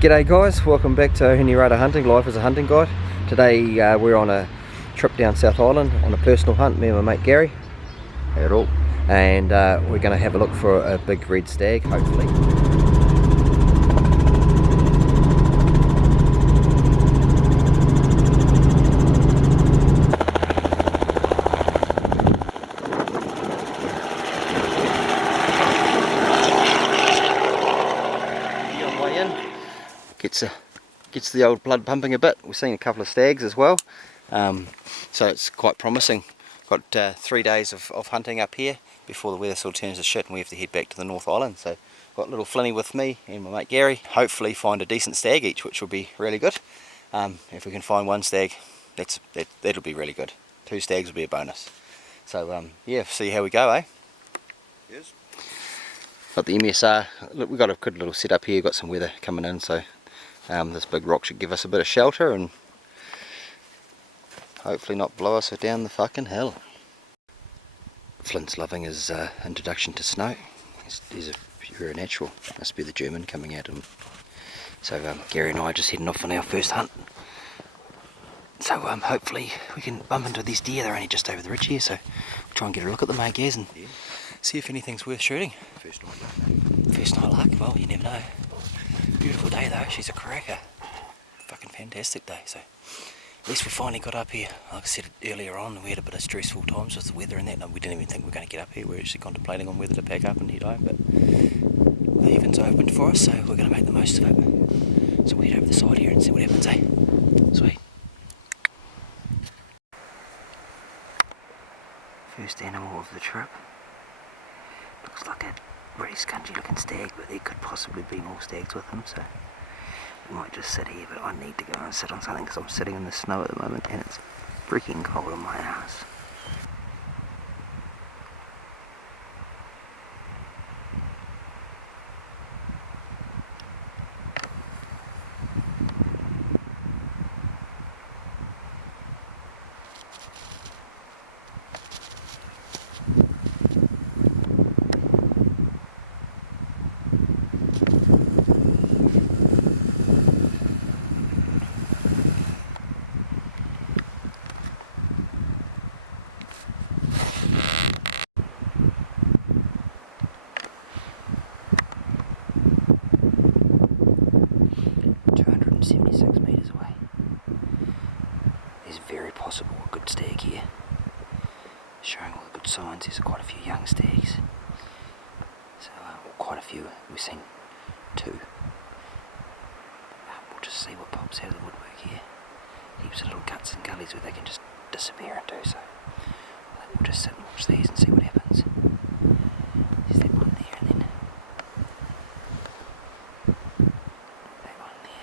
G'day guys, welcome back to Henry Hunting, Life as a Hunting Guide. Today we're on a trip down South Island on a personal hunt, me and my mate Gary. Hey it all. And we're going to have a look for a big red stag, hopefully. Gets the old blood pumping a bit. We've seen a couple of stags as well, so it's quite promising. Got 3 days of hunting up here before the weather sort of turns to shit and we have to head back to the North Island. So got little Flinny with me and my mate Gary. Hopefully find a decent stag each, which will be really good. If we can find one stag, that'll be really good. 2 stags will be a bonus. So yeah, see how we go, eh? Yes. Got the MSR. Look, we've got a good little setup here. Got some weather coming in, so this big rock should give us a bit of shelter and hopefully not blow us down the fucking hill. Flint's loving his introduction to snow. He's a pure natural. Must be the German coming out of him. So Gary and I are just heading off on our first hunt. So hopefully we can bump into these deer. They're only just over the ridge here, so we'll try and get a look at them, I guess, and see if anything's worth shooting. First night luck. First night luck? Well, you never know. Beautiful day though, she's a cracker. Fucking fantastic day, so at least we finally got up here. Like I said earlier on, we had a bit of stressful times with the weather and that, and we didn't even think we were going to get up here. We were actually contemplating on whether to pack up and head home, but the heavens opened for us, so we're going to make the most of it. So we'll head over the side here and see what happens, eh? Sweet. First animal of the trip. Looks like a really scungy looking stag, but there could possibly be more stags with him, so we might just sit here, but I need to go and sit on something because I'm sitting in the snow at the moment and it's freaking cold in my house. Possible a good stag here, showing all the good signs. There's quite a few young stags, so quite a few. We've seen 2. We'll just see what pops out of the woodwork here. Heaps of little cuts and gullies where they can just disappear into, so I think we'll just sit and watch these and see what happens. There's that one there and then that one there.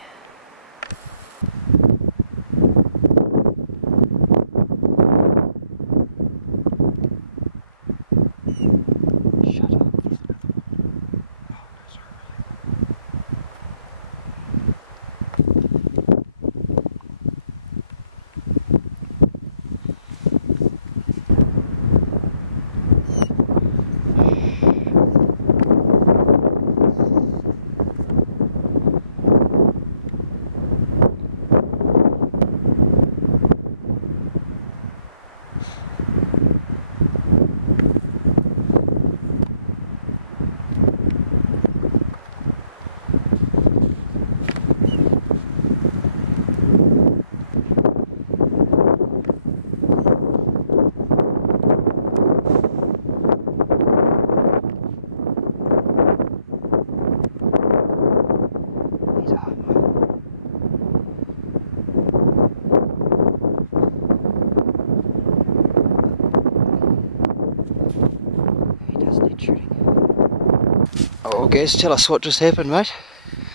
Oh, guys, tell us what just happened, mate.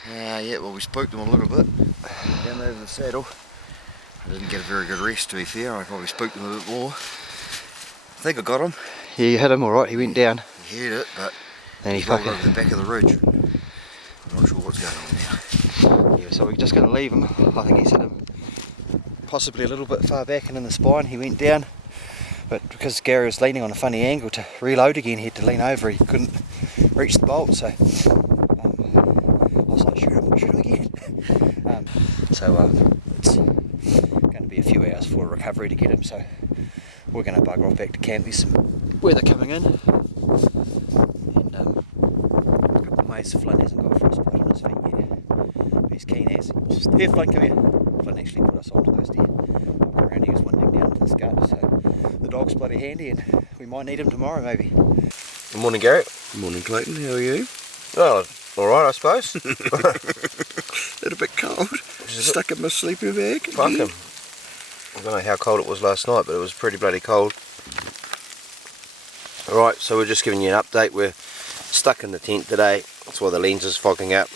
Yeah, well, we spooked them a little bit down over the saddle. I didn't get a very good rest, to be fair. I probably spooked them a bit more. I think I got him. Yeah, you hit him alright, he went down. He hit it, but and he rolled over the back of the ridge. I'm not sure what's going on now. Yeah, so we're just going to leave him. I think he's hit him possibly a little bit far back and in the spine. He went down, but because Gary was leaning on a funny angle to reload again, he had to lean over. He couldn't reach the bolt, so I was like, shoot him again. So it's going to be a few hours for recovery to get him, so we're going to bugger off back to camp. There's some weather coming in, and a couple of mates. Flynn hasn't got a frostbite on his feet yet, but he's keen as. Here, Flynn, come here. Flynn actually put us onto those deer. Walking around, he was winding down into this gut, so the dog's bloody handy, and we might need him tomorrow maybe. Good morning, Gary. Good morning, Clayton. How are you? Oh, alright, I suppose. A little bit cold. Stuck in my sleeping bag. Fucking. I don't know how cold it was last night, but it was pretty bloody cold. Alright, so we're just giving you an update. We're stuck in the tent today. That's why the lens is fogging up.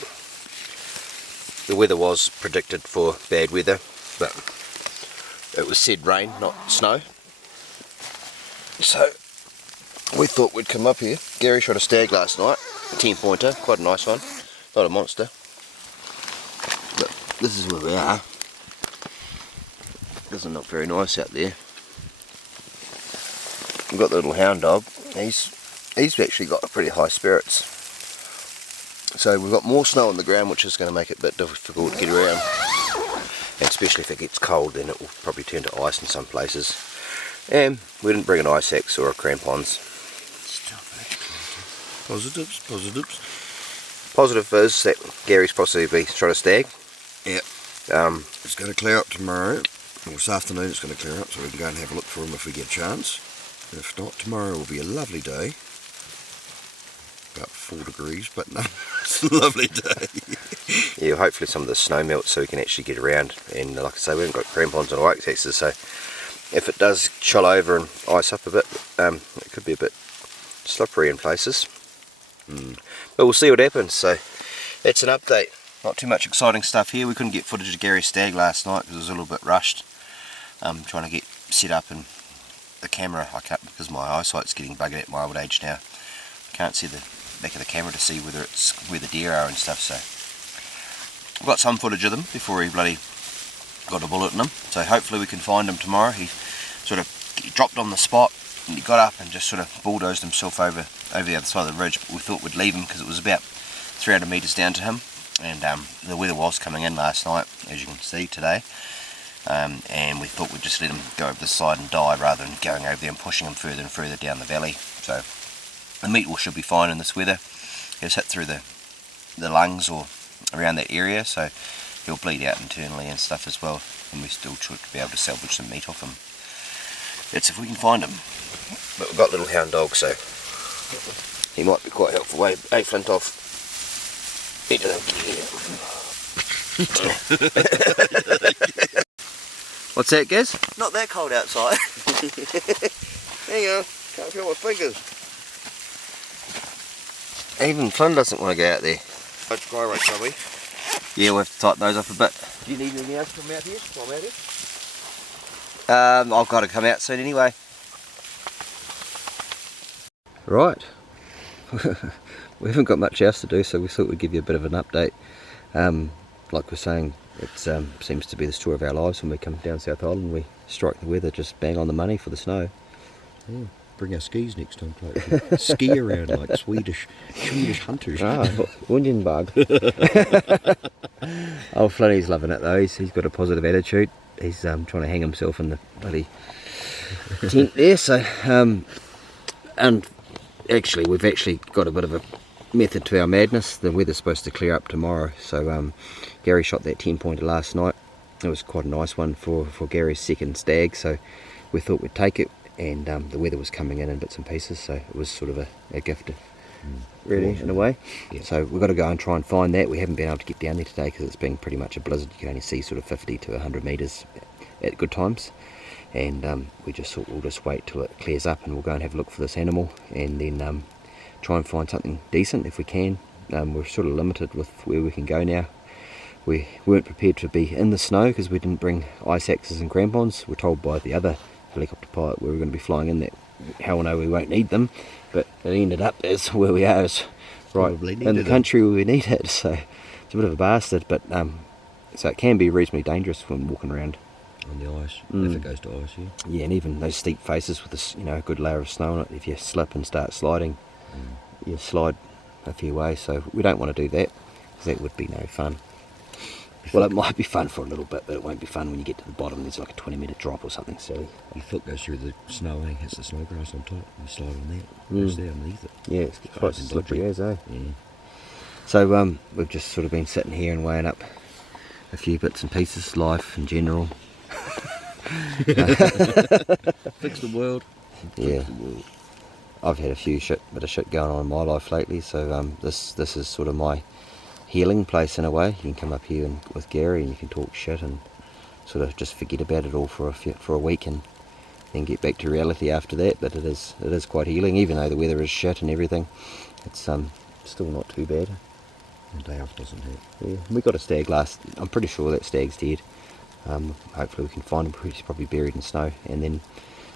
The weather was predicted for bad weather, but it was said rain, not snow. So we thought we'd come up here. Gary shot a stag last night, a 10-pointer, quite a nice one, not a monster. But this is where we are. Doesn't look very nice out there. We've got the little hound dog. He's actually got pretty high spirits. So we've got more snow on the ground, which is going to make it a bit difficult to get around. And especially if it gets cold, then it will probably turn to ice in some places. And we didn't bring an ice axe or a crampons. Positives. Positive is that Gary's possibly shot a stag. Yep. It's going to clear up tomorrow. Well, this afternoon it's going to clear up, so we can go and have a look for him if we get a chance. If not, tomorrow will be a lovely day. About 4 degrees, but no, it's a lovely day. Yeah, hopefully some of the snow melts so we can actually get around. And like I say, we haven't got crampons or ice axes, so if it does chill over and ice up a bit, it could be a bit slippery in places. But we'll see what happens. So that's an update. Not too much exciting stuff here. We couldn't get footage of Gary's stag last night because it was a little bit rushed. Trying to get set up, and the camera, I can't, because my eyesight's getting buggered at my old age now. I can't see the back of the camera to see where the deer are and stuff. So I've got some footage of them before he bloody got a bullet in him. So hopefully we can find him tomorrow. He dropped on the spot and he got up and just sort of bulldozed himself over the other side of the ridge. But we thought we'd leave him because it was about 300 metres down to him. And the weather was coming in last night, as you can see today, and we thought we'd just let him go over the side and die rather than going over there and pushing him further and further down the valley. So the meat should be fine in this weather. He's hit through the lungs or around that area, so he'll bleed out internally and stuff as well, and we still should be able to salvage some meat off him. That's if we can find him. But we've got little hound dogs, so he might be quite helpful. Hey, Flintoff. What's that, Gaz? Not that cold outside. Hang on, can't feel my fingers. Even Flynn doesn't want to go out there. Dry weight, shall we? Yeah, we'll have to tighten those up a bit. Do you need anything else from out here while I'm out here? I've got to come out soon anyway. Right. We haven't got much else to do, so we thought we'd give you a bit of an update. Like we're saying, it seems to be the story of our lives. When we come down South Island, we strike the weather just bang on the money for the snow. Yeah, bring our skis next time, Clayton. Ski around like Swedish hunters. Onion bug. Oh, Flynny's loving it though. He's got a positive attitude. He's trying to hang himself in the bloody tent there. So, and actually, we've actually got a bit of a method to our madness. The weather's supposed to clear up tomorrow, so Gary shot that 10-pointer last night. It was quite a nice one for Gary's second stag, so we thought we'd take it, and the weather was coming in bits and pieces, so it was sort of a gift, really, in a way. Yeah. So we've got to go and try and find that. We haven't been able to get down there today because it's been pretty much a blizzard. You can only see sort of 50 to 100 metres at good times. And we just thought we'll just wait till it clears up and we'll go and have a look for this animal, and then try and find something decent if we can. We're sort of limited with where we can go now. We weren't prepared to be in the snow because we didn't bring ice axes and crampons. We're told by the other helicopter pilot we were going to be flying in that hell no, we won't need them, but it ended up as where we are is right in the country where we need it. So it's a bit of a bastard, but so it can be reasonably dangerous when walking around on the ice, if it goes to ice, yeah. Yeah, and even those steep faces with this, a good layer of snow on it, if you slip and start sliding, you slide a fair way, so we don't want to do that, because that would be no fun. Well, it might be fun for a little bit, but it won't be fun when you get to the bottom. There's like a 20-metre drop or something silly. Your foot goes through the snow, hits the snow grass on top, you slide on that, goes there underneath it. Yeah, it's quite slippery as, eh? Yeah. So we've just sort of been sitting here and weighing up a few bits and pieces, life in general. Fix the world. Yeah. Fix the world. I've had a bit of shit going on in my life lately, so this is sort of my healing place in a way. You can come up here with Gary and you can talk shit and sort of just forget about it all for a week and then get back to reality after that. But it is quite healing, even though the weather is shit and everything. It's still not too bad. A day off doesn't hurt. Yeah, we got a stag I'm pretty sure that stag's dead. Hopefully we can find him. He's probably buried in snow, and then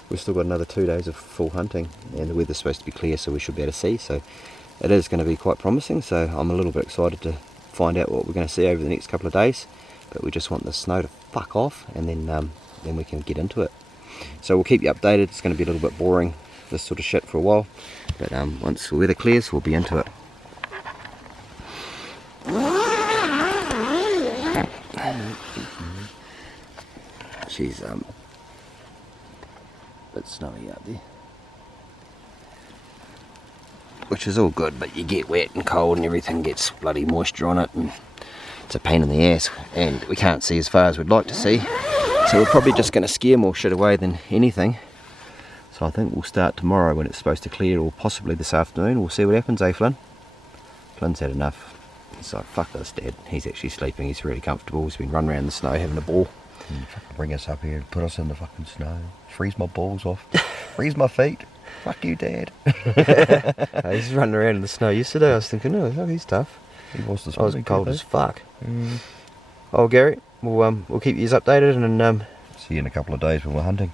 we've still got another 2 days of full hunting, and the weather's supposed to be clear, so we should be able to see. So it is going to be quite promising. So I'm a little bit excited to find out what we're going to see over the next couple of days. But we just want the snow to fuck off, and then we can get into it. So we'll keep you updated. It's going to be a little bit boring, this sort of shit, for a while. But once the weather clears, we'll be into it. She's a bit snowy out there, which is all good, but you get wet and cold and everything gets bloody moisture on it, and it's a pain in the ass, and we can't see as far as we'd like to see, so we're probably just going to scare more shit away than anything. So I think we'll start tomorrow when it's supposed to clear, or possibly this afternoon. We'll see what happens, eh, Flynn? Flynn's had enough. He's like, fuck this, Dad. He's actually sleeping. He's really comfortable. He's been running around the snow having a ball. Fucking bring us up here and put us in the fucking snow. Freeze my balls off. Freeze my feet. Fuck you, Dad. He's running around in the snow yesterday. I was thinking, oh, he's tough. He was this I was morning, cold too, as fuck. Oh, Gary, we'll keep you updated, and see you in a couple of days when we're hunting.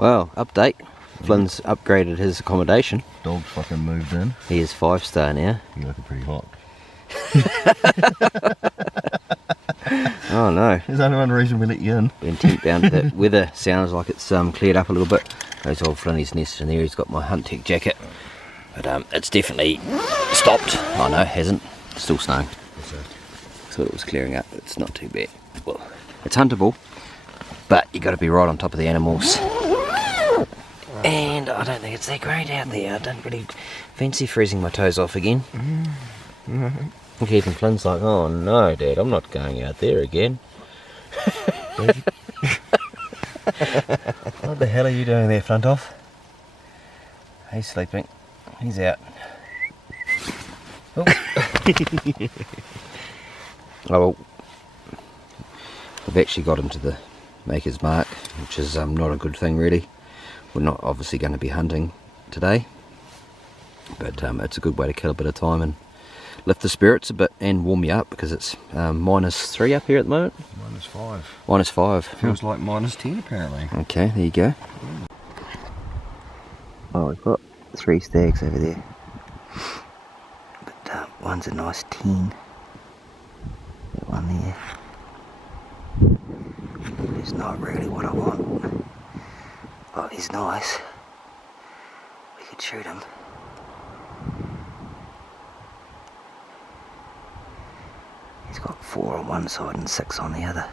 well, update. Flynn's upgraded his accommodation. Dog's fucking moved in. He is 5-star now. You're looking pretty hot. Oh no. There's only one reason we let you in. Been temped down. The weather sounds like it's cleared up a little bit. There's old Flynny's nest in there. He's got my Hunt Tech jacket, but it's definitely stopped. Oh no, it hasn't. It's still snowing. Thought it was clearing up. It's not too bad. Well, it's huntable, but you got to be right on top of the animals. And I don't think it's that great out there. I don't really fancy freezing my toes off again. And even Flynn's like, oh no, Dad, I'm not going out there again. What the hell are you doing there, front off? He's sleeping. He's out. Oh. Oh well, we've actually got him to the Maker's Mark, which is not a good thing really. We're not obviously going to be hunting today, but it's a good way to kill a bit of time and lift the spirits a bit and warm you up, because it's -3 up here at the moment. -5. -5. Feels like -10 apparently. Okay, there you go. Oh, we've got 3 stags over there, but one's a nice 10. That one there is not really what I want, but he's nice. We could shoot him. He's got 4 on one side and 6 on the other.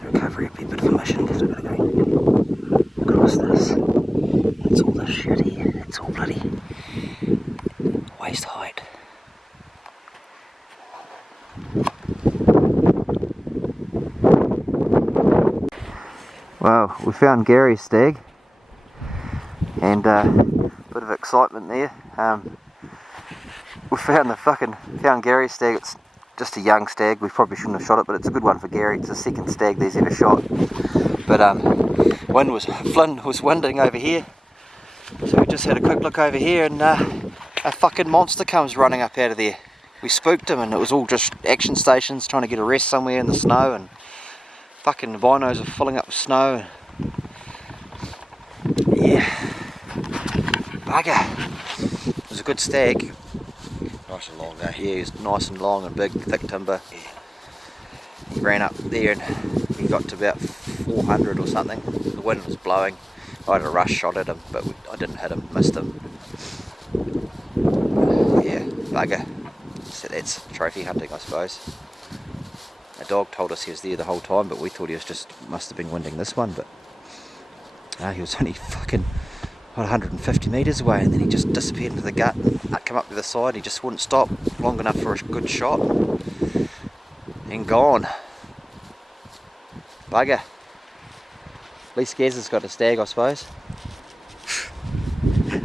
The recovery would be a bit of a mission, because we've got to go across this. It's all this shit here. It's all bloody waist height. Well, we found Gary's stag, and a bit of excitement there. We found Gary's stag. It's just a young stag. We probably shouldn't have shot it, but it's a good one for Gary. It's the second stag that he's ever shot. But Flynn was winding over here, so we just had a quick look over here, and a fucking monster comes running up out of there. We spooked him, and it was all just action stations trying to get a rest somewhere in the snow, and fucking binos are filling up with snow. Yeah, bugger. It was a good stag. Nice and long, eh? Yeah, he's nice and long and big, thick timber. ran up there and he got to about 400 or something. The wind was blowing. I had a rush shot at him, but I didn't hit him, missed him. Yeah, bugger. So that's trophy hunting, I suppose. A dog told us he was there the whole time, but we thought he was just, must have been winding this one, but he was only fucking 150 metres away, and then he just disappeared into the gut and come up to the side. He just wouldn't stop long enough for a good shot, and gone. Bugger. At least Gaz has got a stag, I suppose. We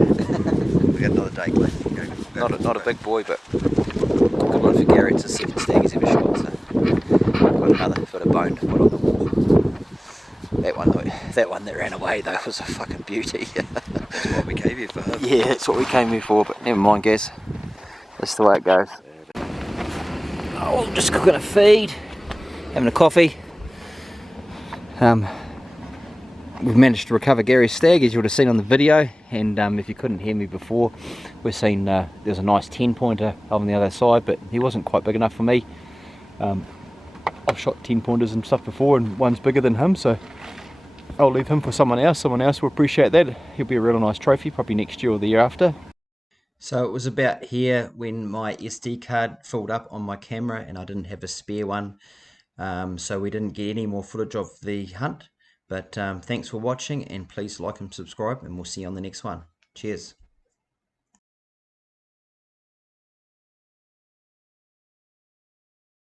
got another day, Glenn. Not a big boy, but good one for Gary. It's the second stag he's ever shot, so got another bit of bone to put on the wall. That one that ran away though was a fucking beauty. That's what we came here for. Yeah, that's what we came here for, but never mind, Gaz. That's the way it goes. Oh, just cooking a feed, having a coffee. We've managed to recover Gary's stag, as you would have seen on the video, and if you couldn't hear me before, we've seen there's a nice 10-pointer on the other side, but he wasn't quite big enough for me. I've shot 10-pointers and stuff before, and one's bigger than him, so I'll leave him for someone else. Someone else will appreciate that. He'll be a real nice trophy, probably next year or the year after. So it was about here when my SD card filled up on my camera and I didn't have a spare one, so we didn't get any more footage of the hunt. But thanks for watching, and please like and subscribe, and we'll see you on the next one. Cheers.